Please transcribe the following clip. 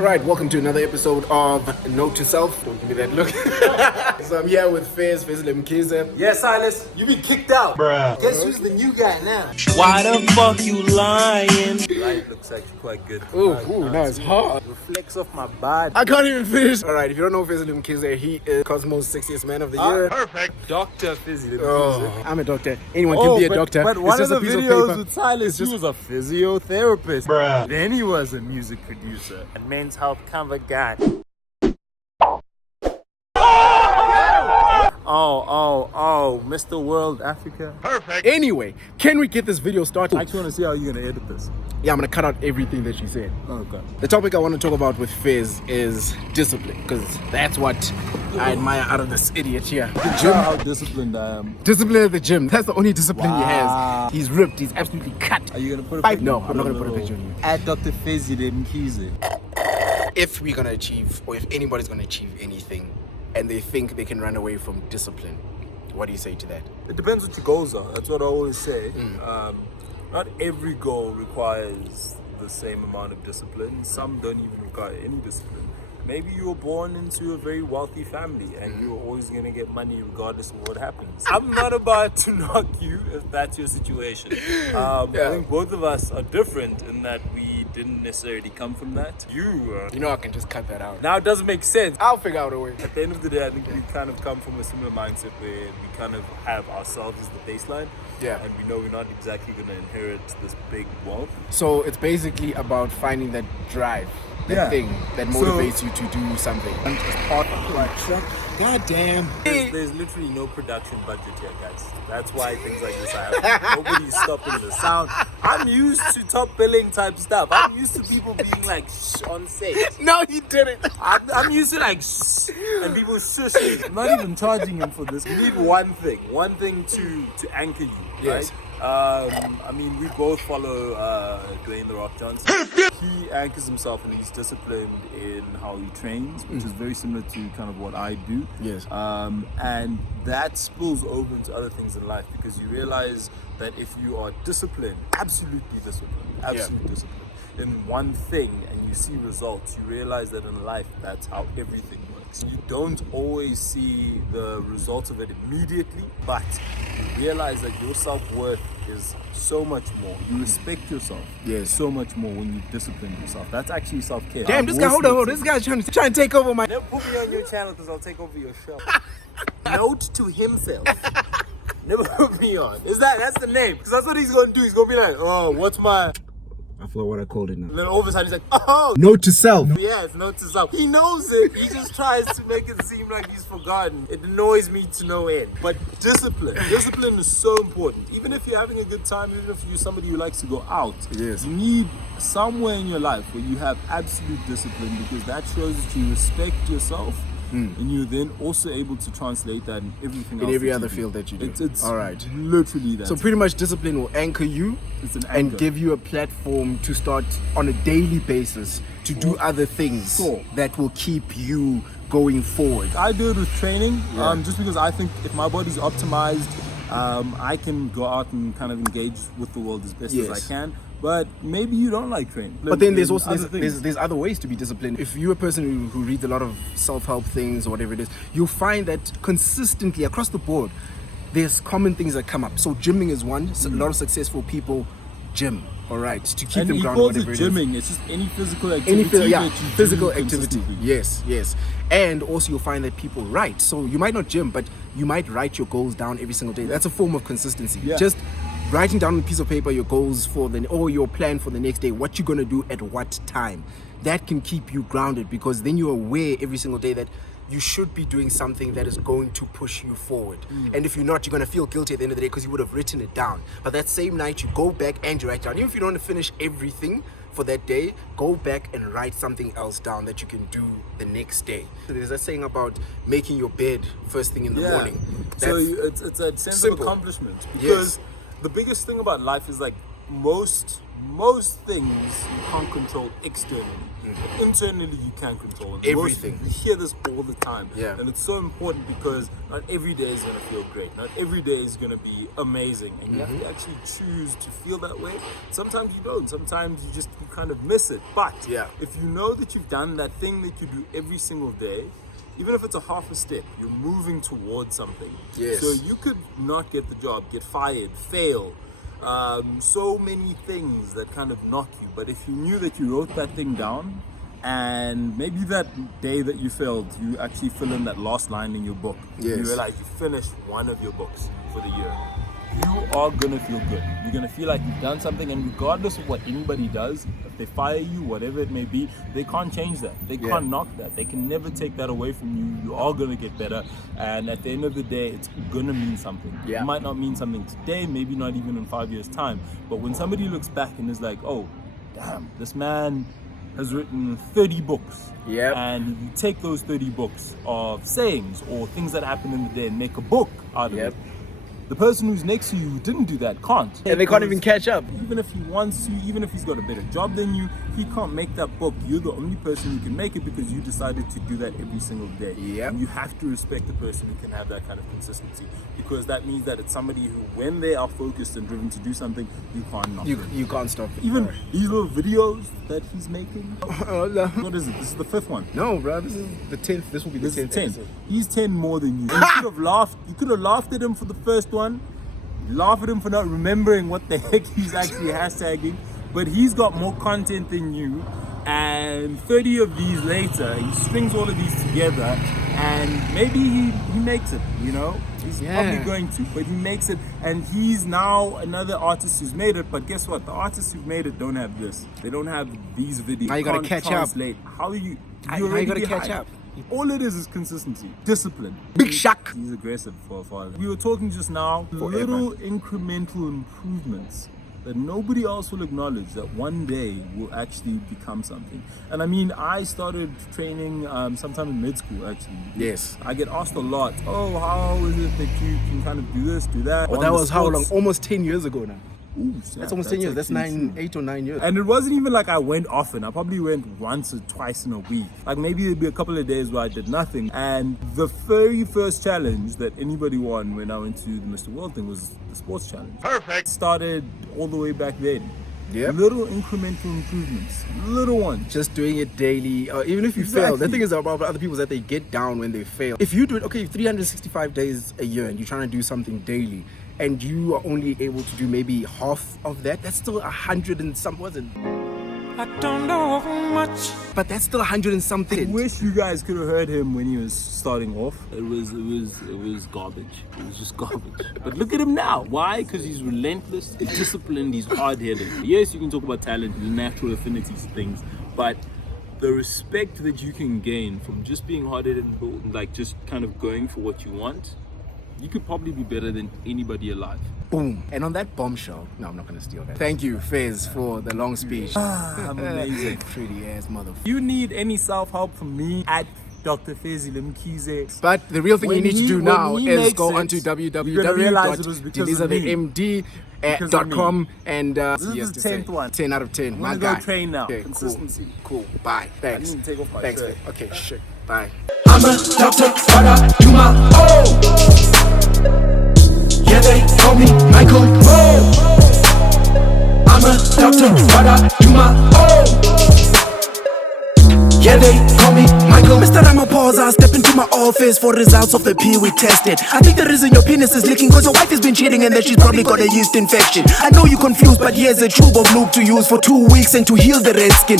Alright, welcome to another episode of Note to Self. Don't give me that look. So I'm here with Fezile Mkhize. Yeah, Silas, you been kicked out. Bruh. Guess who's the new guy now? Why the fuck you lying? Light looks actually quite good. Now it's hard. Reflects off my body. I can't even finish. Alright, if you don't know Fezile Mkhize, he is Cosmo's 60th man of the year. Perfect. Dr. Fezile Mkhize. Oh, I'm a doctor. Anyone can be a doctor. But It's one of just the a piece of videos paper. with Silas, he was a physiotherapist. Bruh. Then he was a music producer. And men's health cover guy. Oh, Mr. World Africa. Perfect. Anyway, can we get this video started? I actually want to see how you're going to edit this. Yeah, I'm gonna cut out everything that she said. Okay. The topic I want to talk about with Fez is discipline, because that's what I admire out of this idiot here. The gym. How disciplined I am. Discipline at the gym. That's the only discipline he Wow. has. He's ripped. He's absolutely cut. Are you going to put a Five? picture? No, I'm not gonna put a picture of you. At Dr. Fezile Mkhize. If we're gonna achieve, or if anybody's gonna achieve anything, and they think they can run away from discipline, what do you say to that? It depends what your goals are. That's what I always say. Not every goal requires the same amount of discipline. Some don't even require any discipline. Maybe you were born into a very wealthy family and you're always going to get money regardless of what happens. I'm not about to knock you if that's your situation. I think both of us are different in that we didn't necessarily come from that. You I can just cut that out. now it doesn't make sense. I'll figure out a way. At the end of the day, I think we kind of come from a similar mindset where we kind of have ourselves as the baseline. Yeah. And we know we're not exactly going to inherit this big wealth. So it's basically about finding that drive, that Yeah. thing that motivates you to do something. And as part of like truck, God damn. there's literally no production budget here, guys. That's why things like this happen. Nobody's stopping the sound. I'm used to top billing type stuff. I'm used to people being like shh on set. No, he didn't. I'm used to like shh and people shushing. I'm not even charging him for this. We need one thing to anchor you. Yes. Right? I mean, we both follow Dwayne The Rock Johnson. He anchors himself and he's disciplined in how he trains, which is very similar to kind of what I do. Yes. And that spills over into other things in life because you realize that if you are disciplined, absolutely disciplined in one thing and you see results, you realize that in life, that's how everything works. You don't always see the results of it immediately, but you realize that your self-worth is so much more. You respect yourself so much more when you discipline yourself. That's actually self-care. Damn, this guy, hold on. This guy's trying to take over my... Never put me on your channel because I'll take over your show. Note to himself. Never put me on. That's the name? Because that's what he's going to do. He's going to be like, oh, what's my... I forgot what I called it now. And then all of a sudden he's like, oh! Note to self. Yeah, it's note to self. He knows it. He just tries to make it seem like he's forgotten. It annoys me to no end. But discipline is so important. Even if you're having a good time, even if you're somebody who likes to go out, Yes. you need somewhere in your life where you have absolute discipline because that shows that you respect yourself. And you're then also able to translate that in everything else. In every that other you do. field that you do. It's all right. Literally that. So pretty much discipline will anchor you It's an and anchor. give you a platform to start on a daily basis to do other things Sure. that will keep you going forward. I do it with training, just because I think if my body's optimized, I can go out and kind of engage with the world as best as Yes. I can. But maybe you don't like training. But then there's also other things. there's other ways to be disciplined. If you're a person who reads a lot of self-help things or whatever it is, you'll find that consistently across the board, there's common things that come up. So gymming is one. So a lot of successful people gym, all right, to keep and them he grounded. calls it Whatever it is. gymming. It's just any physical activity. that you do physical activity. consistently. Yes. And also you'll find that people write. So you might not gym, but you might write your goals down every single day. That's a form of consistency. Yeah. Just writing down on a piece of paper your goals or your plan for the next day, what you're gonna do at what time. That can keep you grounded because then you're aware every single day that you should be doing something that is going to push you forward. And if you're not, you're going to feel guilty at the end of the day because you would have written it down. But that same night, you go back and you write down. Even if you don't finish everything for that day, go back and write something else down that you can do the next day. So there's that saying about making your bed first thing in the morning. So That's it's a sense simple. of accomplishment because the biggest thing about life is like most things you can't control externally. But internally you can control. And Everything. We hear this all the time. Yeah. And it's so important because not every day is going to feel great. Not every day is going to be amazing. And you have to actually choose to feel that way. Sometimes you don't. Sometimes you kind of miss it. But Yeah. if you know that you've done that thing that you do every single day, even if it's a half a step, you're moving towards something. Yes. So you could not get the job, get fired, fail. So many things that kind of knock you. But if you knew that you wrote that thing down, and maybe that day that you failed, you actually fill in that last line in your book. Yes. You realize you finished one of your books for the year. You are gonna feel good. You're gonna feel like you've done something, and regardless of what anybody does, if they fire you, whatever it may be, they can't change that. They can't knock that. They can never take that away from you. You are gonna get better, and at the end of the day, it's gonna mean something. Yeah. It might not mean something today, maybe not even in 5 years' time, but when somebody looks back and is like, oh, damn, this man has written 30 books. Yep. And you take those 30 books of sayings or things that happened in the day and make a book out of Yep. it. The person who's next to you who didn't do that can't. And they can't even catch up. Even if he wants to, even if he's got a better job than you, he can't make that book. You're the only person who can make it because you decided to do that every single day. Yep. And you have to respect the person who can have that kind of consistency, because that means that it's somebody who, when they are focused and driven to do something, you can't knock them. You can't stop it. Even these little videos that he's making. What is it? This is the 5th one. No, bro, this is the 10th. This will be the This is 10th. 10. episode. He's 10 more than you. You could have laughed. You could have laughed at him for the first one. Laugh at him for not remembering what the heck he's actually hashtagging. But he's got more content than you. And 30 of these later, he strings all of these together, and maybe he makes it, you know? He's probably going to, but he makes it, and he's now another artist who's made it. But guess what? The artists who've made it don't have this. They don't have these videos. Now you gotta Can't catch up. translate. How are you? Now You're you already gotta behind. catch up. All it is consistency, discipline. Big shock. He's aggressive for a father. We were talking just now, little incremental improvements that nobody else will acknowledge, that one day will actually become something. And I mean, I started training sometime in mid school actually. Yes. I get asked a lot, oh, how is it that you can kind of do this, do that? But On that the was how long? sports- Almost 10 years ago now. Ooh, That's almost 10 years. That's actually 8 or 9 years. and it wasn't even like I went often. I probably went once or twice in a week. Like maybe there'd be a couple of days where I did nothing. And the very first challenge that anybody won when I went to the Mr. World thing was the sports challenge. Perfect. Started all the way back then. Yep. Little incremental improvements, little ones. Just doing it daily, even if you fail. The Exactly. thing is about other people is that they get down when they fail. If you do it, okay, 365 days a year and you're trying to do something daily, and you are only able to do maybe half of that, that's still 100 and some, was it? I don't know much. But that's still 100 and I something. wish you guys could have heard him when he was starting off. It was garbage. It was just garbage. But look at him now. Why? Because he's relentless, he's disciplined, he's hard-headed. Yes, you can talk about talent, the natural affinities to things, but the respect that you can gain from just being hard-headed and like just kind of going for what you want, you could probably be better than anybody alive. Boom. And on that bombshell, no, I'm not going to steal that. Thank you, Fez, for the long speech. I'm amazing. Pretty ass motherfucker. You need any self-help from me at Dr. Fezile Mkhize. But the real thing you When need to he- do when now he is makes go it, onto you're gonna realize it was because of me. Because of me. .com and This is yes, the to say, 10th one. 10 out of 10. I'm my gonna go guy. train now. Okay, Consistency. Cool. Bye. Thanks. need to take off my Thanks. shirt. Babe. Okay. Shit. Bye. I'm a doctor, but I do my own. Yeah, they call me Michael Moe. I'm a doctor, but I do my own. Yeah, they call me Michael. Mr. Ramaphosa, step into my office for results of the pee we tested. I think the reason your penis is leaking cause your wife has been cheating and that she's probably got a yeast infection. I know you're confused, but here's a tube of lube to use for 2 weeks and to heal the red skin.